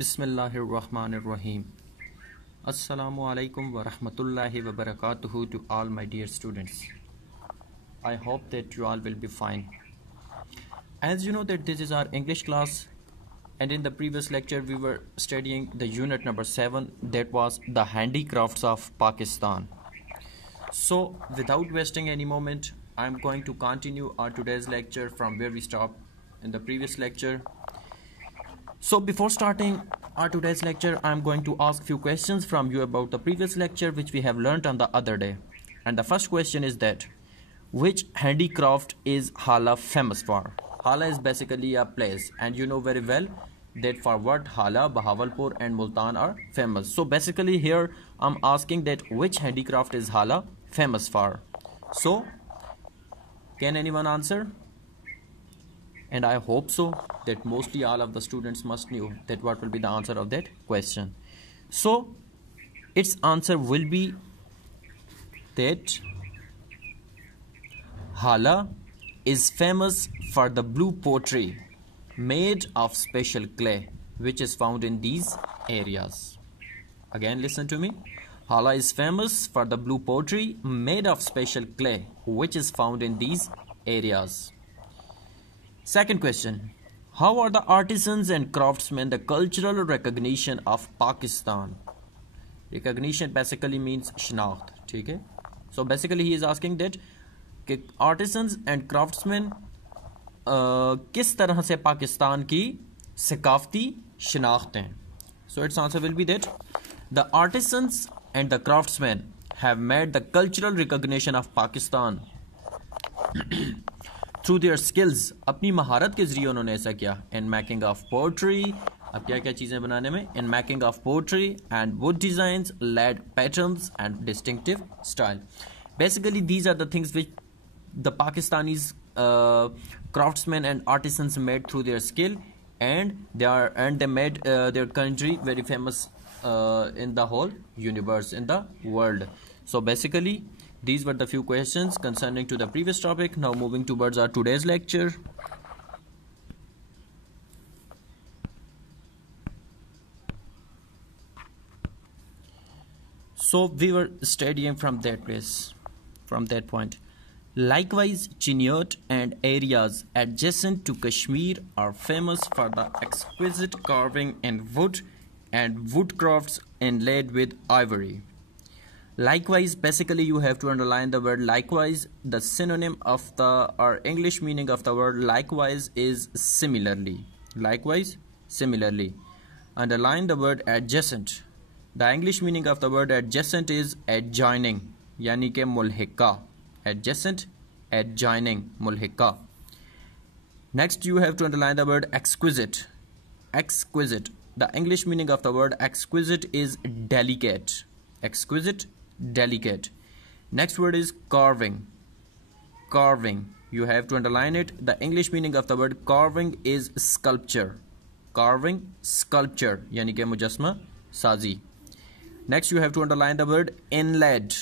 Bismillahirrahmanirrahim. Assalamu alaikum wa rahmatullahi wa barakatuhu to all my dear students. I hope that you all will be fine. As you know that this is our English class, and in the previous lecture we were studying the unit number 7, that was the handicrafts of Pakistan. So without wasting any moment, I am going to continue our today's lecture from where we stopped in the previous lecture. So before starting our today's lecture, I am going to ask few questions from you about the previous lecture which we have learnt on the other day. And the first question is that, which handicraft is Hala famous for? Hala is basically a place, and you know very well that for what Hala, Bahawalpur and Multan are famous. So basically here I'm asking that which handicraft is Hala famous for? So can anyone answer? And I hope so that mostly all of the students must know that what will be the answer of that question. So its answer will be that Hala is famous for the blue pottery made of special clay which is found in these areas. Again, listen to me. Hala is famous for the blue pottery made of special clay which is found in these areas. Second question. How are the artisans and craftsmen the cultural recognition of Pakistan? Recognition basically means shnacht. Okay? So basically he is asking that artisans and craftsmen किस तरह से पाकिस्तान की सकाफती शनाख्त हैं. So its answer will be that the artisans and the craftsmen have made the cultural recognition of Pakistan through their skills. अपनी महारत के जरिए उन्होंने ऐसा किया. In making of poetry, अब क्या क्या चीज़ें बनाने में, in making of poetry and wood designs, lead patterns and distinctive style. Basically these are the things which the Pakistanis craftsmen and artisans made through their skill, and they made their country very famous in the whole universe, in the world. So basically these were the few questions concerning to the previous topic. Now moving towards our today's lecture. So we were studying from that place, from that point. Likewise, Chiniot and areas adjacent to Kashmir are famous for the exquisite carving in wood and woodcrafts inlaid with ivory. Likewise, basically you have to underline the word likewise. The synonym of the or English meaning of the word likewise is similarly. Likewise, similarly. Underline the word adjacent. The English meaning of the word adjacent is adjoining, yani ke mulhika. Adjacent, adjoining, mulhika. Next you have to underline the word exquisite. Exquisite. The English meaning of the word exquisite is delicate. Exquisite, delicate. Next word is carving. Carving. You have to underline it. The English meaning of the word carving is sculpture. Carving, sculpture, yani ke mujasma sazi. Next you have to underline the word inlaid.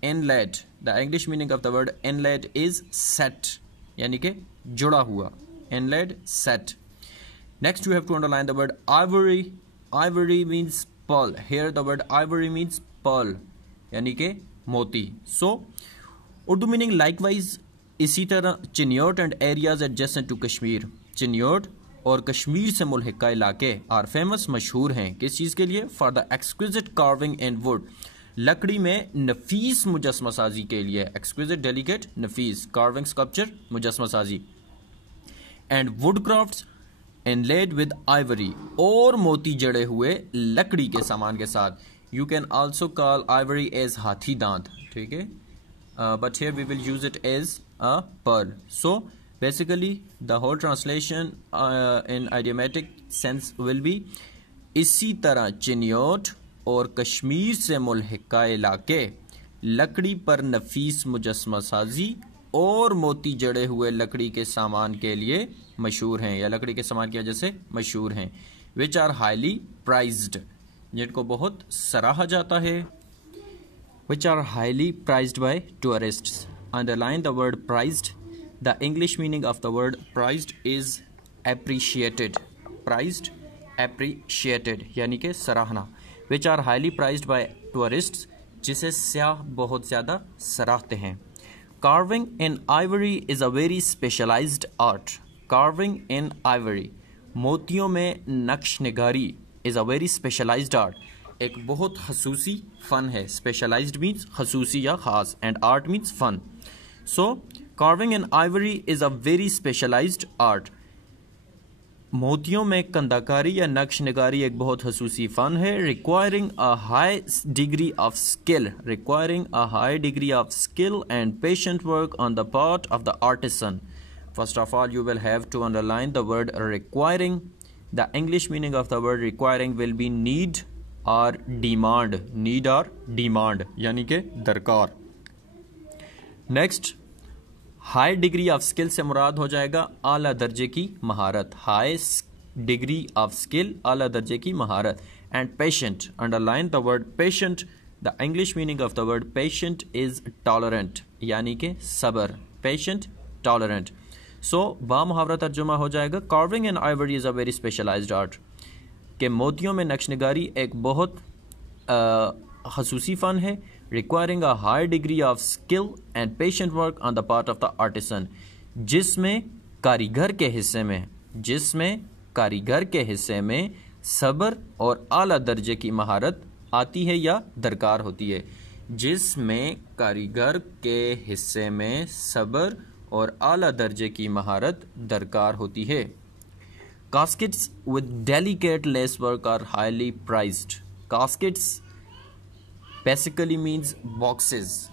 Inlaid. The English meaning of the word inlaid is set, yani ke juda hua. Inlaid, set. Next you have to underline the word ivory. Ivory means pearl. Here the word ivory means pearl, यानी के मोती. So Urdu meaning likewise. इसी तरह Chiniot and areas adjacent to Kashmir. Chiniot और कश्मीर से मुल्हिका इलाके are famous, मशहूर हैं किस चीज़ के लिए? For the exquisite carving in would. लकड़ी में नफीस मुजस्मा साजी के लिए. एक्सक्विजिट, डेलिकेट, नफीस. कार्विंग, स्कल्पचर, मुजस्मा साजी. And would crafts inlaid with Ivory. और मोती जड़े हुए लकड़ी के सामान के साथ. You can also call ivory as हाथी दांत. ठीक है, but here we will use it as a pearl. So basically the whole translation in idiomatic sense will be इसी तरह चिनियोट और कश्मीर से मुल्हिका इलाके लकड़ी पर नफीस मुजस्मा साजी और मोती जड़े हुए लकड़ी के सामान के लिए मशहूर हैं, या लकड़ी के सामान की वजह से मशहूर हैं. विच आर हाईली प्राइज्ड, जिनको बहुत सराहा जाता है. Which are highly prized by tourists. Underline the word prized. The English meaning of the word prized is appreciated. Prized, appreciated यानी कि सराहना, which are highly prized by tourists, जिसे सयाह बहुत ज़्यादा सराहते हैं. Carving in ivory is a very specialized art. Carving in ivory, मोतियों में नक्श निगारी is a very specialized art. एक बहुत खसूसी फ़न है. Specialized means खसूसी या ख़ास and art means fun. So carving in ivory is a very specialized art. मोतियों में कंदाकारी या नक्श निगारी एक बहुत खसूसी फ़न है. Requiring a high degree of skill and patient work on the part of the artisan. First of all, you will have to underline the word requiring. The English meaning of the word requiring will be need or demand. Need or demand यानी कि दरकार. Next, high degree of skill से मुराद हो जाएगा आला दर्जे की महारत. हाई डिग्री ऑफ स्किल, आला दर्जे की महारत. And patient, underline the word patient. The English meaning of the word patient is tolerant यानी कि सबर. Patient, tolerant. सो बामुहावरा तर्जुमा हो जाएगा carving in ivory is a very specialised art. के मोतियों में नक्शनिगारी एक बहुत खसूसी फ़न है. Requiring a high degree of skill and patient work on the part of the artisan, जिसमें कारीगर के हिस्से में सब्र और आला दर्जे की महारत आती है या दरकार होती है. जिसमें कारीगर के हिस्से में सब्र और आला दर्जे की महारत दरकार होती है. Caskets with delicate lacework are highly prized. Caskets basically means boxes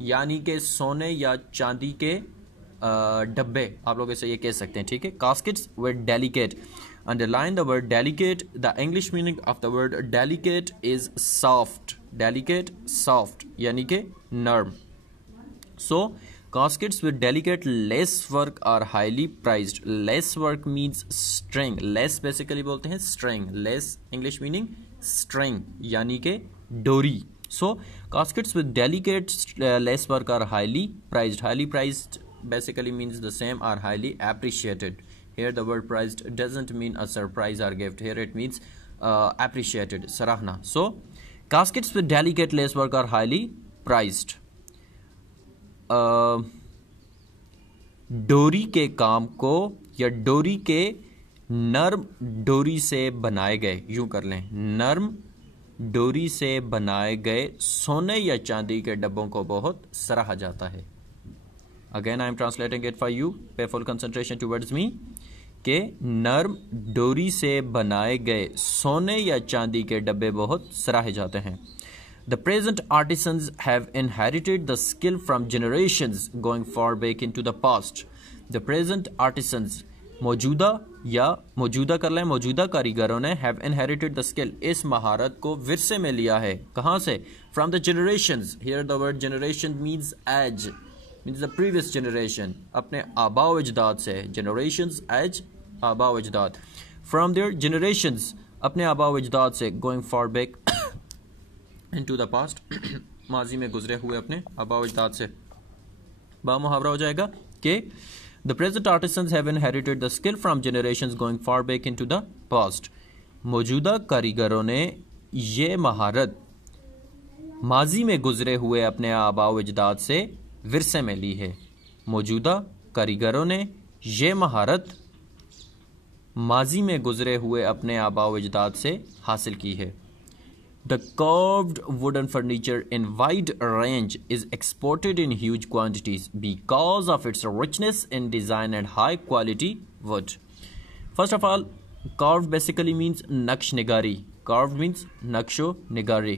यानी कि सोने या चांदी के डब्बे, आप लोग इसे ये कह सकते हैं. ठीक है. Caskets with delicate, underline the word delicate. The English meaning of the word delicate is soft. Delicate, soft यानी कि नर्म. सो caskets with delicate lace work are highly prized. Lace work means string. Lace basically बोलते हैं string. Lace English meaning string यानी कि डोरी. So caskets with delicate lace work are highly prized. Highly prized basically means the same, are highly appreciated. Here the word prized doesn't mean a surprise or gift. Here it means appreciated, sarahna. So caskets with delicate lace work are highly prized. डोरी के काम को या डोरी के नर्म डोरी से बनाए गए, यूं कर लें, नर्म डोरी से बनाए गए सोने या चांदी के डब्बों को बहुत सराहा जाता है. Again I am translating it for you. पे फुल कंसंट्रेशन टुवर्ड्स मी. के नर्म डोरी से बनाए गए सोने या चांदी के डब्बे बहुत सराहे जाते हैं. The present artisans have inherited the skill from generations going far back into the past. The present artisans, मौजूदा या मौजूदा कर लें, मौजूदा कारीगरों ने have inherited the skill, इस महारत को विरसे में लिया है. कहाँ से? From the generations. Here the word generation means age, means the previous generation. अपने आबाओ अजदाद से. Generations, age, आबाओ अजदाद. From their generations, अपने आबाओ अजदाद से. Going far back into the past, माजी में गुजरे हुए अपने आबाओ अजदाद से. बामुहावरा हो जाएगा कि the present artisans have inherited the skill from generations going far back into the past. मौजूदा कारीगरों ने ये महारत माजी में गुजरे हुए अपने आबाओ अजदाद से विरसे में ली है. मौजूदा कारीगरों ने ये महारत माजी में गुजरे हुए अपने आबाओ अजदाद से हासिल की है. The carved wooden furniture in wide range is exported in huge quantities because of its richness in design and high quality wood. First of all, carved basically means naksh nigari. Carved means naksho nigari.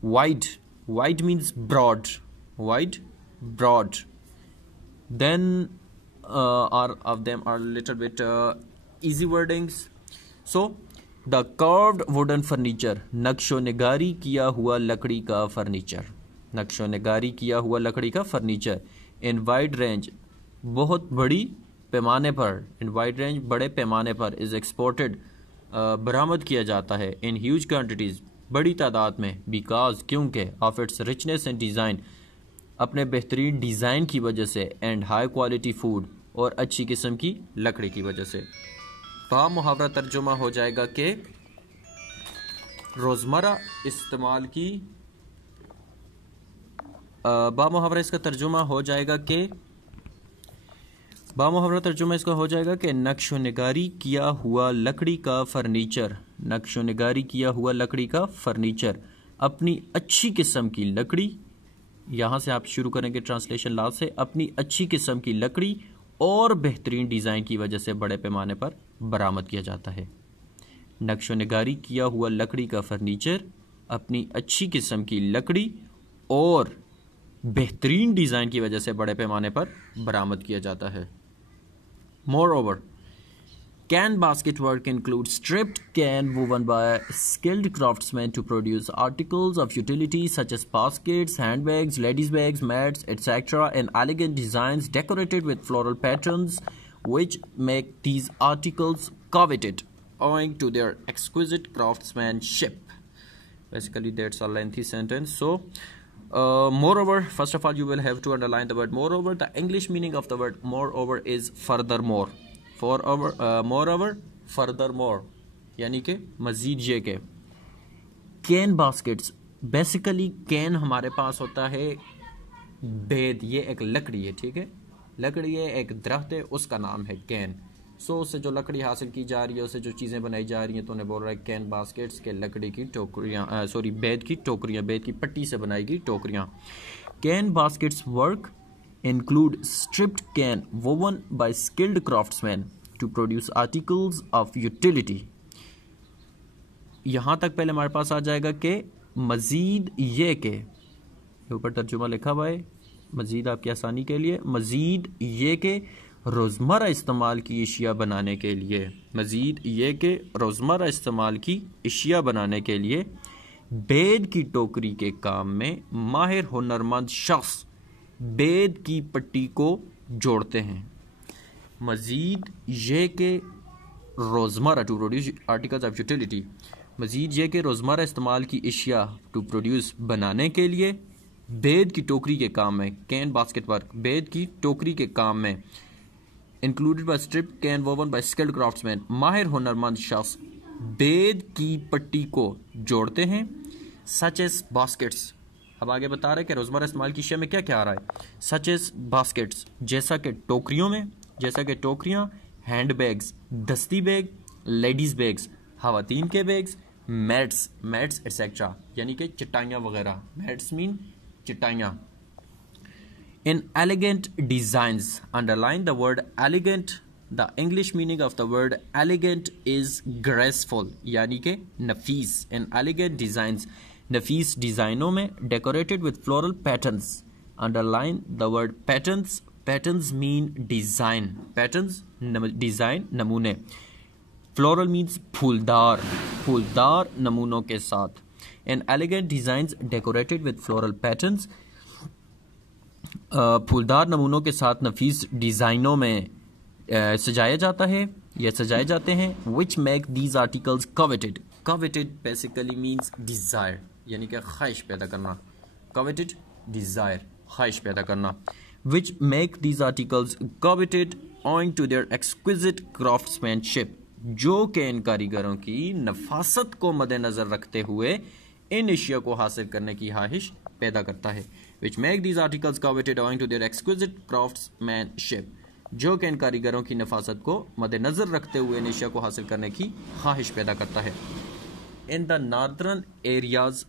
Wide means broad. Wide, broad. Then all of them are a little bit easy wordings. So the carved wooden furniture, नक्शो निगारी किया हुआ लकड़ी का furniture. नक्शो निगारी किया हुआ लकड़ी का फर्नीचर. इन वाइड रेंज, बहुत बड़ी पैमाने पर. इन वाइड रेंज, बड़े पैमाने पर. इज़ एक्सपोर्टेड, बरामद किया जाता है. इन ह्यूज क्वान्टिटीज़, बड़ी तादाद में. बिकॉज, क्योंकि. Of its richness and design, अपने बेहतरीन डिज़ाइन की वजह से. एंड हाई क्वालिटी फूड, और अच्छी किस्म की लकड़ी की वजह से. बा मुहावरा तर्जुमा हो जाएगा कि रोजमर्रा इस्तेमाल की बा मुहावरा इसका तर्जुमा हो जाएगा कि बा मुहावरा तर्जुमा इसका हो जाएगा कि नक्शो निगारी किया हुआ लकड़ी का फर्नीचर, नक्शो निगारी किया हुआ लकड़ी का फर्नीचर, अपनी अच्छी किस्म की लकड़ी, यहाँ से आप शुरू करेंगे ट्रांसलेशन लास्ट से, अपनी अच्छी किस्म की लकड़ी और बेहतरीन डिज़ाइन की वजह से बड़े पैमाने पर बरामद किया जाता है। नक्शो निगारी किया हुआ लकड़ी का फर्नीचर, अपनी अच्छी किस्म की लकड़ी और बेहतरीन डिज़ाइन की वजह से बड़े पैमाने पर बरामद किया जाता है। Moreover, can basket work include stripped can woven by skilled craftsmen to produce articles of utility such as baskets, handbags, ladies' bags, mats, etc. in elegant designs decorated with floral patterns, which make these articles coveted owing to their exquisite craftsmanship. Basically, that's a lengthy sentence. So, moreover, first of all, you will have to underline the word moreover. The English meaning of the word moreover is furthermore. Moreover, furthermore, यानी कि मजीद ये के। Can baskets, basically can हमारे पास होता है बेद, ये एक लकड़ी है, ठीक है, लकड़ी है, एक दरख्त है, उसका नाम है कैन। सो उससे जो लकड़ी हासिल की जा रही है, उससे जो चीज़ें बनाई जा रही हैं, तो उन्हें बोल रहा है कैन बास्केट्स के लकड़ी की टोकरियाँ, बेद की टोकरियाँ, बेद की पट्टी से बनाई गई टोकरियाँ। Can baskets work include stripped can woven by skilled craftsmen to produce articles of utility. यहाँ तक पहले हमारे पास आ जाएगा कि मजीद ये के, ऊपर तर्जुमा लिखा हुआ है, मजीद आपकी आसानी के लिए, मजीद ये के रोज़मर्रा इस्तेमाल की अशिया बनाने के लिए, मजीद ये के रोज़मर्रा इस्तेमाल की अशिया बनाने के लिए बेद की टोकरी के काम में माहिर हुनरमंद शख्स बेद की पट्टी को जोड़ते हैं। मजीद ये के रोज़मर्रा to produce articles of utility, मजीद ये के रोज़मर्रा इस्तेमाल की अशिया टू प्रोड्यूस बनाने के लिए बेद की टोकरी के काम में, कैन बास्केट वर्क, बेद की टोकरी के काम में, included by strip cane woven by skilled craftsman, माहिर हुनरमंद शख्स बेद की पट्टी को जोड़ते हैं। सच एस बास्केट्स, अब आगे बता रहे हैं कि रोज़मर्रा इस्तेमाल की अशिया में क्या क्या आ रहा है। सच एस बास्केट्स, जैसा कि टोकरियों में, जैसा कि टोकरियाँ, हैंड बैग्स, दस्ती बैग, लेडीज़ बैग्स, खवातीन के बैग्स, मैट्स एटसेट्रा, यानी कि चटाइयाँ वगैरह, मैट्स मीन चटाइयाँ। In elegant designs, underline the word elegant. The English meaning of the word elegant is graceful, यानी कि नफीस। इन एलिगेंट डिज़ाइंस, नफीस डिज़ाइनों में, decorated with floral patterns, underline the word patterns. Patterns mean design, patterns design, नमूने। Floral means फूलदार, फूलदार नमूनों के साथ। In elegant designs decorated with floral patterns, फूलदार नमूनों के साथ नफीस डिज़ाइनों में सजाया जाता है या सजाए जाते हैं। विच make these articles coveted, coveted basically means desire, यानी कि ख्वाहिश पैदा करना, कवेटेड डिज़ायर, ख्वाहिश पैदा करना। Which make these articles coveted owing to their exquisite craftsmanship, जो कि इन कारीगरों की नफासत को मद्देनज़र रखते हुए इन अशिया को हासिल करने की ख्वाहिश पैदा करता है। Which make these articles coveted owing to their exquisite craftsmanship, जो कि इन कारीगरों की नफासत को मद्देनज़र रखते हुए इन अशिया को हासिल करने की ख्वाहिश पैदा करता है। In the northern areas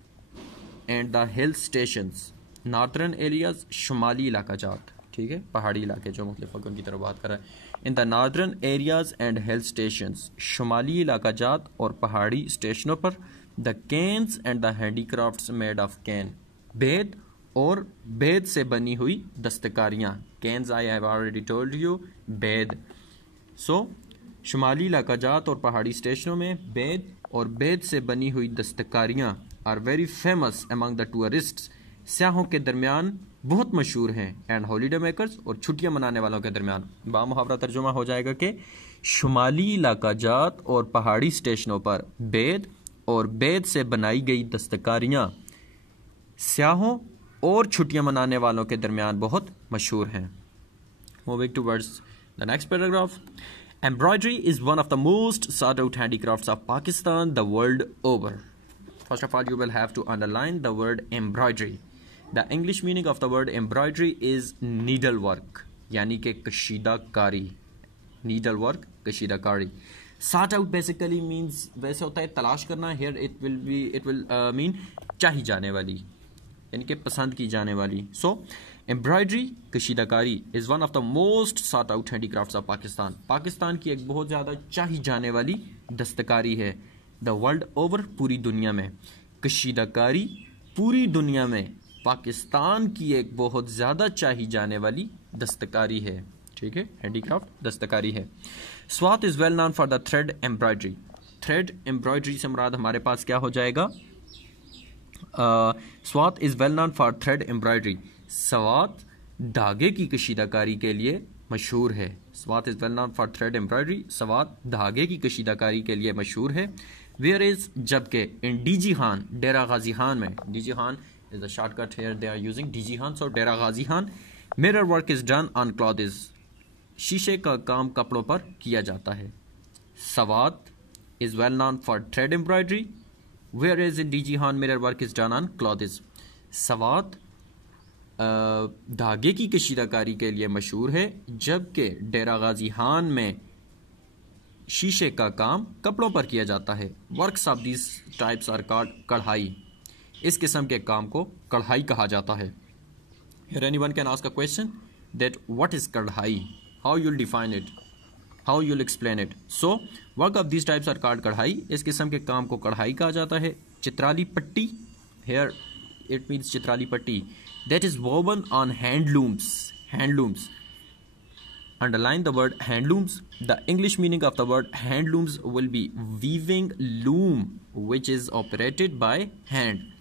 and the hill stations, northern areas शुमाली इलाका जात, ठीक है, पहाड़ी इलाके जो मुख्तलिफ उनकी तरफ बात कर रहा है। In the northern areas and hill stations, शुमाली इलाका जात और पहाड़ी स्टेशनों पर, the canes and the handicrafts made of cane, बेद और बेद से बनी हुई दस्तकारियाँ, canes I have already told you, बेद। सो शुमाली इलाका जात और पहाड़ी स्टेशनों में बेद और बेद से बनी हुई दस्तकारियाँ are very famous among the tourists, सयाहों के दरमियान बहुत मशहूर हैं, एंड हॉलीडे मेकर्स और छुट्टियां मनाने वालों के दरमियान। बामुहावरा तर्जुमा हो जाएगा कि शुमाली इलाका जात और पहाड़ी स्टेशनों पर बेद और बेद से बनाई गई दस्तकारियाँ सयाहों और छुट्टियां मनाने वालों के दरमियान बहुत मशहूर हैं। Moving towards the next paragraph, Embroidery is one of the most sought out handicrafts of Pakistan the world over. First of all, you will have to underline the word embroidery. The English meaning of the word embroidery is needlework, यानी कि कशीदाकारी. Needlework, कशीदाकारी. Sought out basically means वैसे होता है तलाश करना. Here it will mean चाही जाने वाली, यानी कि पसंद की जाने वाली. So embroidery, कशीदाकारी is one of the most sought out handicrafts of Pakistan. Pakistan की एक बहुत ज़्यादा चाही जाने वाली दस्तकारी है. The world over, पूरी दुनिया में. कशीदाकारी पूरी दुनिया में पाकिस्तान की एक बहुत ज़्यादा चाही जाने वाली दस्तकारी है. ठीक है, हैंडीक्राफ्ट दस्तकारी है. Swat is well known for the thread embroidery. Thread embroidery से मुराद हमारे पास क्या हो जाएगा? Swat is well known for thread embroidery. Swat धागे की कशीदाकारी के लिए मशहूर है. Swat is well known for thread embroidery. Swat धागे की कशीदाकारी के लिए मशहूर है. वेयर इज़, जबकि इन डीजी खान, डेरा गाजी खान में, DG Khan is the shortcut here they are using DG Khan, so Dera Ghazi Khan, mirror work is done on clothes. शीशे का काम कपड़ों पर किया जाता है. Swat is well known for thread embroidery. Where is in DG Khan mirror work is done on clothes. Swat धागे की कशीदाकारी के लिए मशहूर है, जबकि डेरा गाजी खान में शीशे का काम कपड़ों पर किया जाता है. Works of this types are called kadhai. इस किस्म के काम को कढ़ाई कहा जाता है. Here anyone can ask a question that what is कढ़ाई? How you'll define it? How you'll explain it? So work of these types are called कढ़ाई. इस किस्म के काम को कढ़ाई कहा जाता है. चित्राली पट्टी, here it means चित्राली पट्टी, that is woven on handlooms. Handlooms. Underline the word handlooms. The English meaning of the word handlooms will be weaving loom which is operated by hand.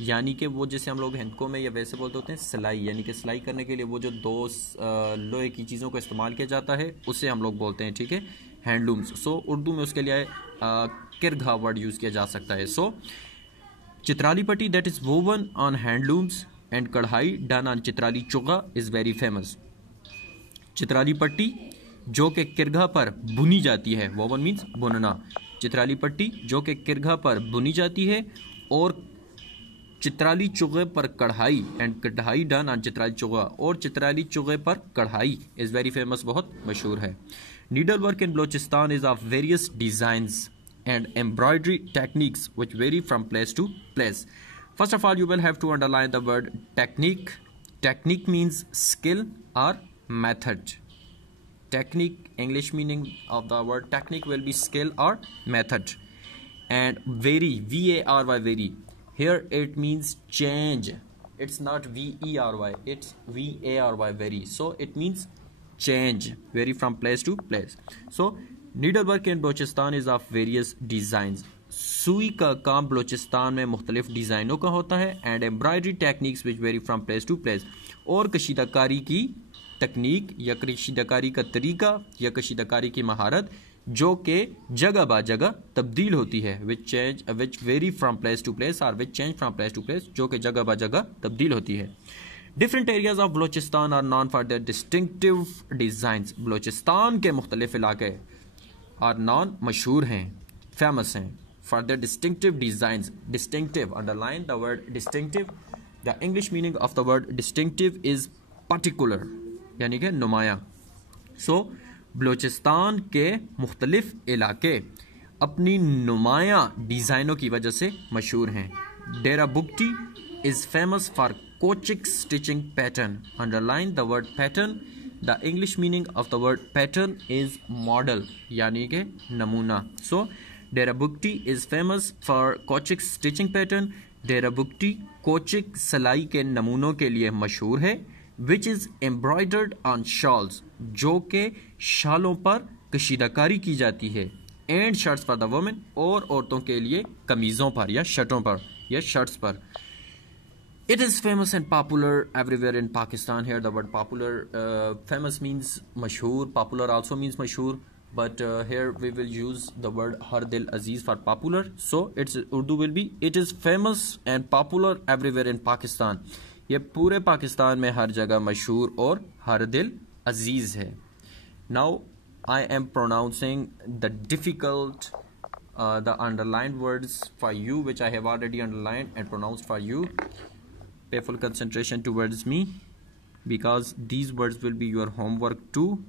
यानी कि वो जैसे हम लोग हिंदकों में या वैसे बोलते होते हैं सिलाई, यानी कि सिलाई करने के लिए वो जो दो लोहे की चीज़ों का इस्तेमाल किया जाता है उसे हम लोग बोलते हैं. ठीक है, हैंडलूम्स. सो उर्दू में उसके लिए किरघा वर्ड यूज़ किया जा सकता है. So Chitrali patti that is woven on handlooms and kadhai done on Chitrali chugha is very famous. Chitrali patti जो कि किरघा पर बुनी जाती है. वोवन मीन्स बुनना. चित्राली पट्टी जो कि किरघा पर बुनी जाती है और चित्राली चुगे पर कढ़ाई and kadhai done on Chitrali चुगा, और चित्राली चुगे पर कढ़ाई इज़ वेरी फेमस, बहुत मशहूर है. Needle work in Balochistan is of various designs and embroidery techniques which vary from place to place. First of all you will have to underline the word technique. Technique means skill और method. Technique, English meaning of the word technique will be skill or method. And vary, V-A-R-Y, vary. Here it means change. It's not V-E-R-Y, it's V-A-R-Y, vary. So it means change, vary from place to place. So needlework in Balochistan is of various designs. सुई का काम बलोचिस्तान में मुख्तलिफ डिज़ाइनों का होता है. And embroidery techniques which vary from place to place. और कशीदाकारी की तकनीक या कशीदाकारी का तरीका या कशीदाकारी की महारत जो कि जगह बा जगह तब्दील होती है. Which vary from place to place और which change from place to place, जो कि जगह बा जगह तब्दील होती है. Different areas of Balochistan are known for their distinctive designs. Balochistan के मुख्तलिफ इलाके आर नॉन मशहूर हैं, फेमस हैं for their distinctive designs. Distinctive, underline the word distinctive. The English meaning of the word distinctive is particular, यानी कि नुमाया. So बलोचिस्तान के मुख्तलिफ इलाके अपनी नुमाया डिज़ाइनों की वजह से मशहूर हैं. डेरा Bugti is famous for Kochik stitching pattern. Underline the word pattern. The English meaning of the word pattern is model, यानी कि नमूना. So Dera Bugti is famous for kochik stitching pattern. Dera Bugti कोचिक सिलाई के नमूनों के लिए मशहूर है. Which is embroidered on shawls, जो कि शालों पर कशीदाकारी की जाती है. And shirts for the women, और औरतों के लिए कमीज़ों पर या शर्टों पर या शर्ट्स पर. It is famous and popular everywhere in Pakistan. Here the word popular, famous means mashhoor, popular also means mashhoor. But here we will use the word Har Dil Aziz for popular. So its Urdu will be it is famous and popular everywhere in Pakistan. ये पूरे पाकिस्तान में हर जगह मशहूर और हर दिल अजीज है. Now I am pronouncing the difficult, the underlined words for you, which I have already underlined and pronounced for you. Pay full concentration towards me, because these words will be your homework too.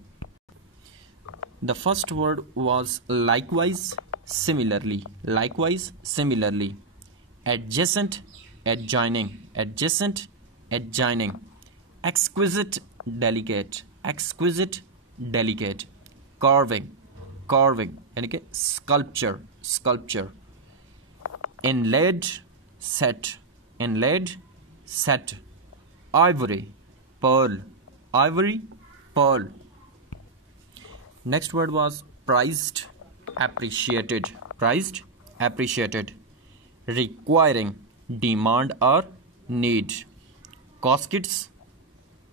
The first word was likewise, similarly. Likewise, similarly. Adjacent, adjoining. Adjacent, adjoining. Exquisite, delicate. Exquisite, delicate. Carving, carving. यानी sculpture, sculpture. Inlaid, set. Inlaid, set. Ivory, pearl. Ivory, pearl. Next word was prized, appreciated. Prized, appreciated. Requiring, demand or need. Caskets,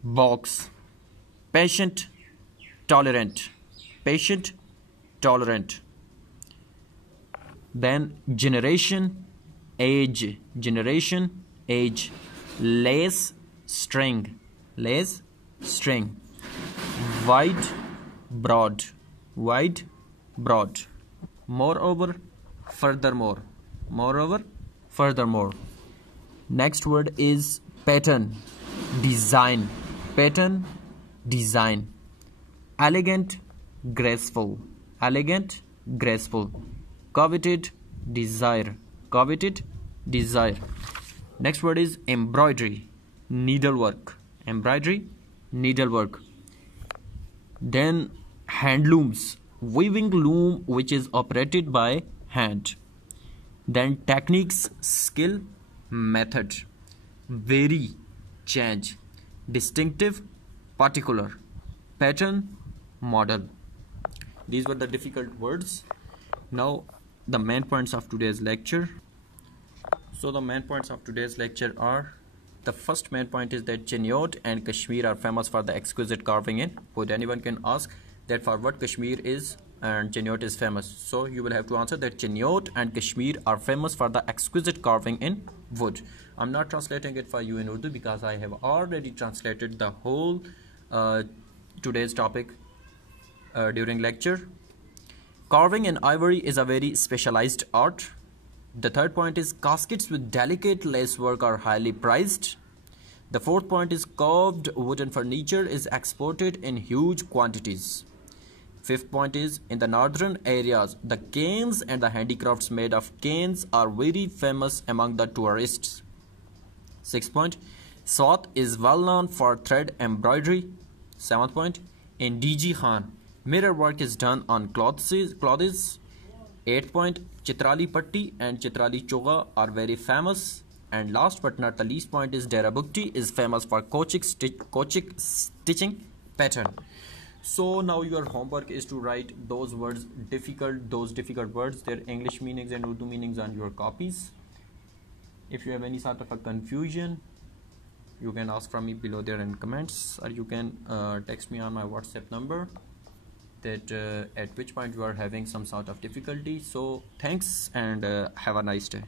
box. Patient, tolerant. Patient, tolerant. Then generation, age. Generation, age. Lace, string. Lace, string. Wide, broad. Wide, broad. Moreover, furthermore. Moreover, furthermore. Next word is pattern, design. Pattern, design. Elegant, graceful. Elegant, graceful. Coveted, desire. Coveted, desire. Next word is embroidery, needlework. Embroidery, needlework. Then handlooms, weaving loom which is operated by hand. Then techniques, skill, method. Vary, change. Distinctive, particular. Pattern, model. These were the difficult words. Now the main points of today's lecture. So the main points of today's lecture are: the first main point is that Chinniyot and Kashmir are famous for the exquisite carving in wood. Anyone can ask that for what Kashmir is and Chinniyot is famous. So you will have to answer that Chinniyot and Kashmir are famous for the exquisite carving in wood. I'm not translating it for you in Urdu because I have already translated the whole today's topic during lecture. Carving in ivory is a very specialized art. The third point is caskets with delicate lacework are highly prized. The fourth point is carved wooden furniture is exported in huge quantities. Fifth point is in the northern areas, the canes and the handicrafts made of canes are very famous among the tourists. Sixth point, Swat is well known for thread embroidery. Seventh point, in DG Khan, mirror work is done on clothes. 8th point, Chitrali Patti and Chitrali Choga are very famous. And last but not the least point is Dera Bukti is famous for Kochik stitching pattern. So now your homework is to write those difficult words, their English meanings and Urdu meanings on your copies. If you have any sort of a confusion, you can ask from me below there in comments, or you can text me on my WhatsApp number that at which point you are having some sort of difficulty. So thanks and have a nice day.